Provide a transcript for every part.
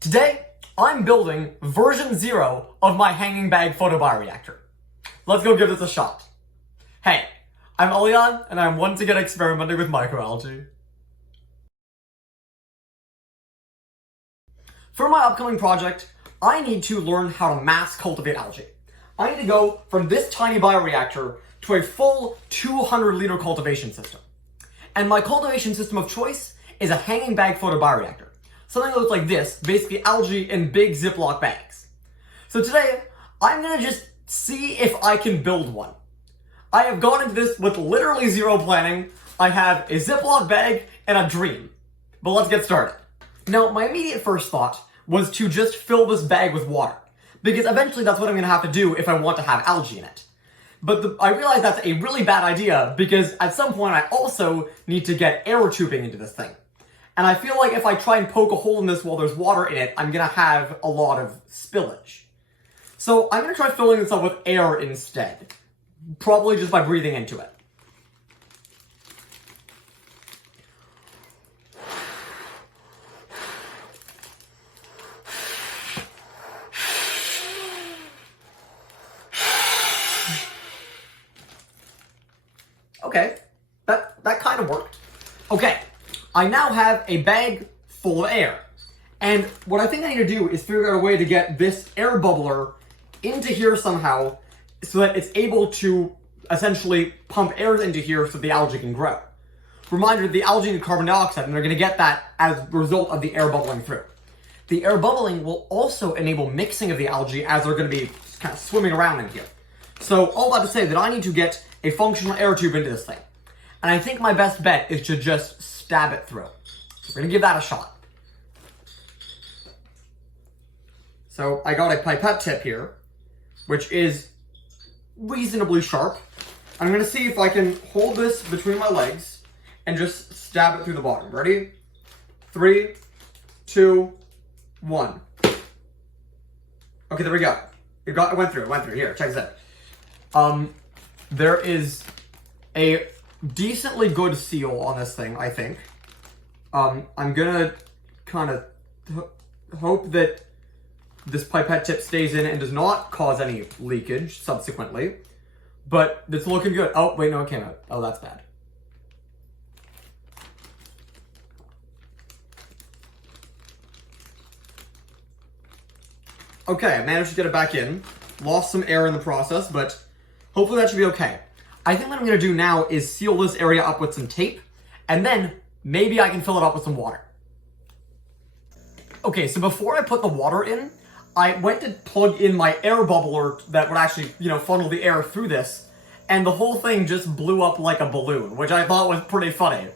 Today, I'm building version 0 of my hanging bag photobioreactor. Let's go give this a shot. Hey, I'm Elian, and I'm once again experimenting with microalgae. For my upcoming project, I need to learn how to mass cultivate algae. I need to go from this tiny bioreactor to a full 200-liter cultivation system. And my cultivation system of choice is a hanging bag photobioreactor. Something that looks like this, basically algae in big Ziploc bags. So today, I'm gonna just see if I can build one. I have gone into this with literally zero planning. I have a Ziploc bag and a dream. But let's get started. Now, my immediate first thought was to just fill this bag with water, because eventually that's what I'm gonna have to do if I want to have algae in it. But I realized that's a really bad idea, because at some point I also need to get air tubing into this thing. And I feel like if I try and poke a hole in this while there's water in it, I'm gonna have a lot of spillage. So I'm gonna try filling this up with air instead. Probably just by breathing into it. Okay, that kind of worked. Okay, I now have a bag full of air. And what I think I need to do is figure out a way to get this air bubbler into here somehow so that it's able to essentially pump air into here so the algae can grow. Reminder, the algae need carbon dioxide, and they're going to get that as a result of the air bubbling through. The air bubbling will also enable mixing of the algae as they're going to be kind of swimming around in here. So all that to say that I need to get a functional air tube into this thing. And I think my best bet is to just stab it through. So we're gonna give that a shot. So I got a pipette tip here, which is reasonably sharp. I'm gonna see if I can hold this between my legs and just stab it through the bottom. Ready? 3, 2, 1. Okay, there we go. It went through. Here, check this out. There is a decently good seal on this thing, I think. I'm gonna kind of hope that this pipette tip stays in and does not cause any leakage subsequently. But it's looking good. Oh, wait, no, it came out. Oh, that's bad. Okay, I managed to get it back in. Lost some air in the process, but hopefully that should be okay. I think what I'm going to do now is seal this area up with some tape, and then maybe I can fill it up with some water. Okay, so before I put the water in, I went to plug in my air bubbler that would actually, funnel the air through this, and the whole thing just blew up like a balloon, which I thought was pretty funny.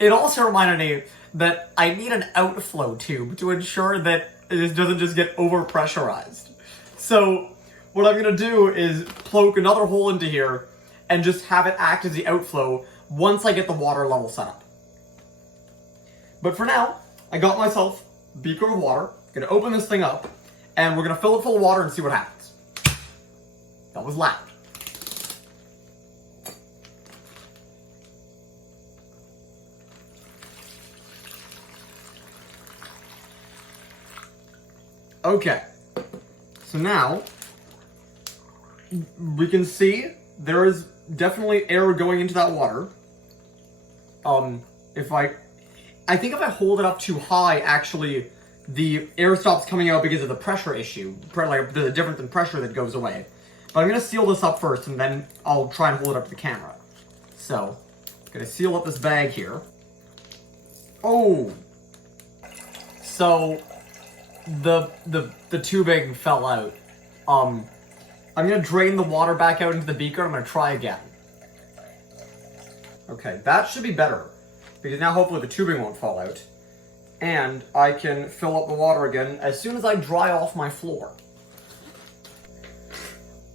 It also reminded me that I need an outflow tube to ensure that it doesn't just get over-pressurized. So what I'm going to do is poke another hole into here and just have it act as the outflow once I get the water level set up. But for now, I got myself a beaker of water, gonna open this thing up, and we're gonna fill it full of water and see what happens. That was loud. Okay, so now we can see there is definitely air going into that water. I think if I hold it up too high, actually, the air stops coming out because of the pressure issue. Like, there's a difference in pressure that goes away. But I'm gonna seal this up first, and then I'll try and hold it up to the camera. So, I'm gonna seal up this bag here. Oh! So, the tubing fell out. I'm gonna drain the water back out into the beaker. I'm gonna try again. Okay, that should be better, because now hopefully the tubing won't fall out. And I can fill up the water again as soon as I dry off my floor.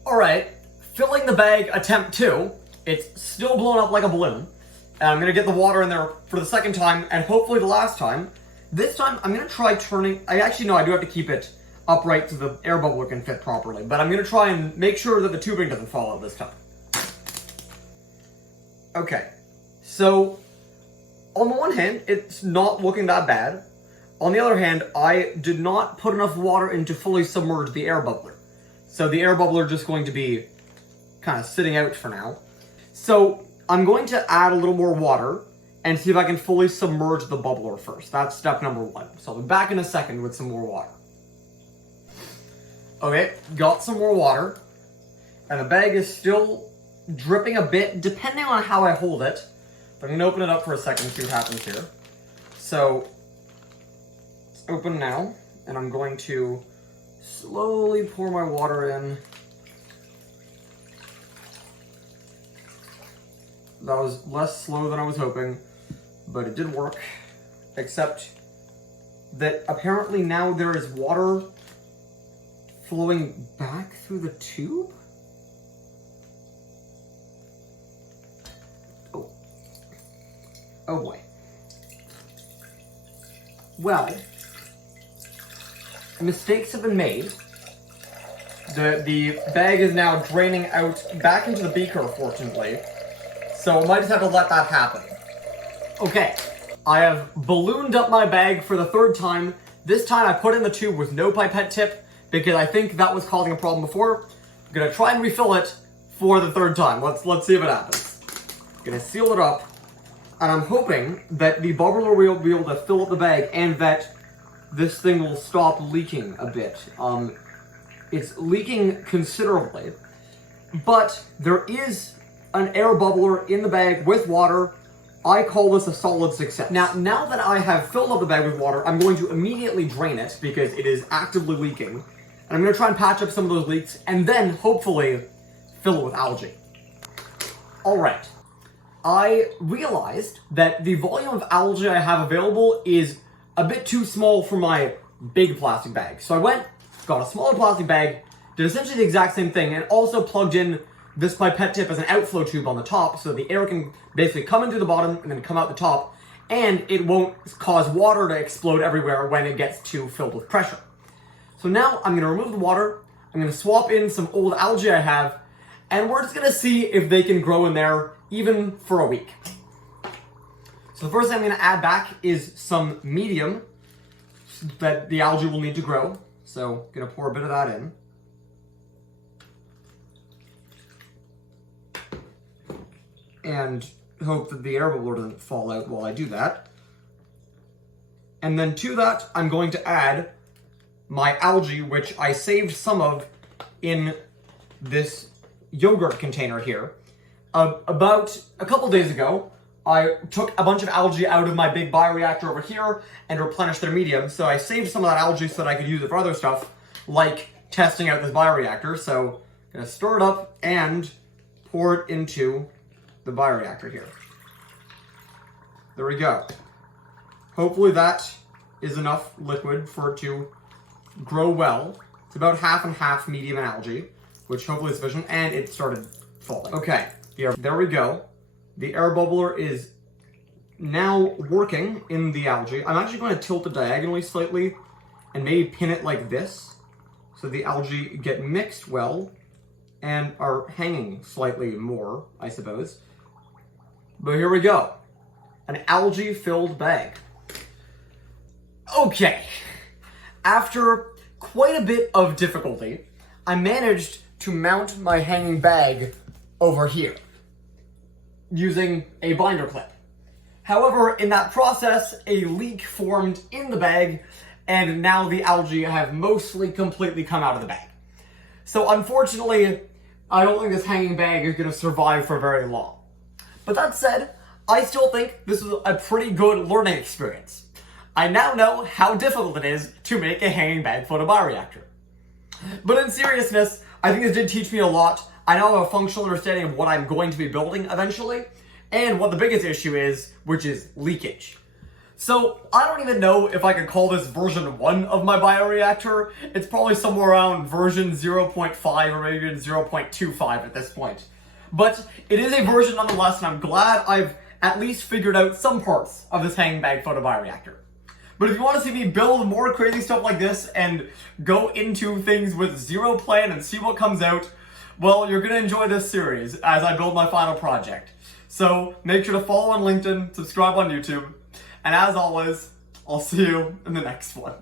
Alright, filling the bag attempt 2. It's still blown up like a balloon. And I'm gonna get the water in there for the second time, and hopefully the last time. This time, I'm gonna try turning, I do have to keep it upright so the air bubble can fit properly, but I'm gonna try and make sure that the tubing doesn't fall out this time. Okay, so on the one hand, it's not looking that bad. On the other hand, I did not put enough water in to fully submerge the air bubbler. So the air bubbler is just going to be kind of sitting out for now. So I'm going to add a little more water and see if I can fully submerge the bubbler first. That's step number 1. So I'll be back in a second with some more water. Okay, got some more water. And the bag is still dripping a bit, depending on how I hold it. But I'm going to open it up for a second and see what happens here. So, it's open now, and I'm going to slowly pour my water in. That was less slow than I was hoping, but it did work. Except that apparently now there is water flowing back through the tube? Oh boy. Well, mistakes have been made. The bag is now draining out back into the beaker, fortunately. So I might just have to let that happen. Okay, I have ballooned up my bag for the 3rd time. This time I put in the tube with no pipette tip because I think that was causing a problem before. I'm gonna try and refill it for the 3rd time. Let's see if it happens. Gonna seal it up. And I'm hoping that the bubbler will be able to fill up the bag and that this thing will stop leaking a bit. It's leaking considerably, but there is an air bubbler in the bag with water. I call this a solid success. Now that I have filled up the bag with water, I'm going to immediately drain it because it is actively leaking. And I'm going to try and patch up some of those leaks and then hopefully fill it with algae. All right. I realized that the volume of algae I have available is a bit too small for my big plastic bag. So I went, got a smaller plastic bag, did essentially the exact same thing, and also plugged in this pipette tip as an outflow tube on the top so the air can basically come in through the bottom and then come out the top, and it won't cause water to explode everywhere when it gets too filled with pressure. So now I'm going to remove the water, I'm going to swap in some old algae I have, and we're just going to see if they can grow in there even for a week. So the first thing I'm going to add back is some medium that the algae will need to grow. So I'm going to pour a bit of that in. And hope that the air bubbler doesn't fall out while I do that. And then to that, I'm going to add my algae, which I saved some of in this yogurt container here. About a couple days ago, I took a bunch of algae out of my big bioreactor over here and replenished their medium. So I saved some of that algae so that I could use it for other stuff, like testing out this bioreactor. So I'm going to stir it up and pour it into the bioreactor here. There we go. Hopefully that is enough liquid for it to grow well. It's about half and half medium and algae, which hopefully is sufficient, and it started falling. Okay, there we go. The air bubbler is now working in the algae. I'm actually going to tilt it diagonally slightly and maybe pin it like this so the algae get mixed well and are hanging slightly more, I suppose. But here we go. An algae-filled bag. Okay. After quite a bit of difficulty, I managed to mount my hanging bag over here using a binder clip. However, in that process, a leak formed in the bag, and now the algae have mostly completely come out of the bag. So unfortunately, I don't think this hanging bag is going to survive for very long. But that said, I still think this was a pretty good learning experience. I now know how difficult it is to make a hanging bag photobioreactor. But in seriousness, I think this did teach me a lot. I now have a functional understanding of what I'm going to be building eventually, and what the biggest issue is, which is leakage. So I don't even know if I could call this version 1 of my bioreactor. It's probably somewhere around version 0.5 or maybe even 0.25 at this point. But it is a version nonetheless, and I'm glad I've at least figured out some parts of this hanging bag photobioreactor. But if you want to see me build more crazy stuff like this and go into things with zero plan and see what comes out, well, you're going to enjoy this series as I build my final project. So make sure to follow on LinkedIn, subscribe on YouTube, and as always, I'll see you in the next one.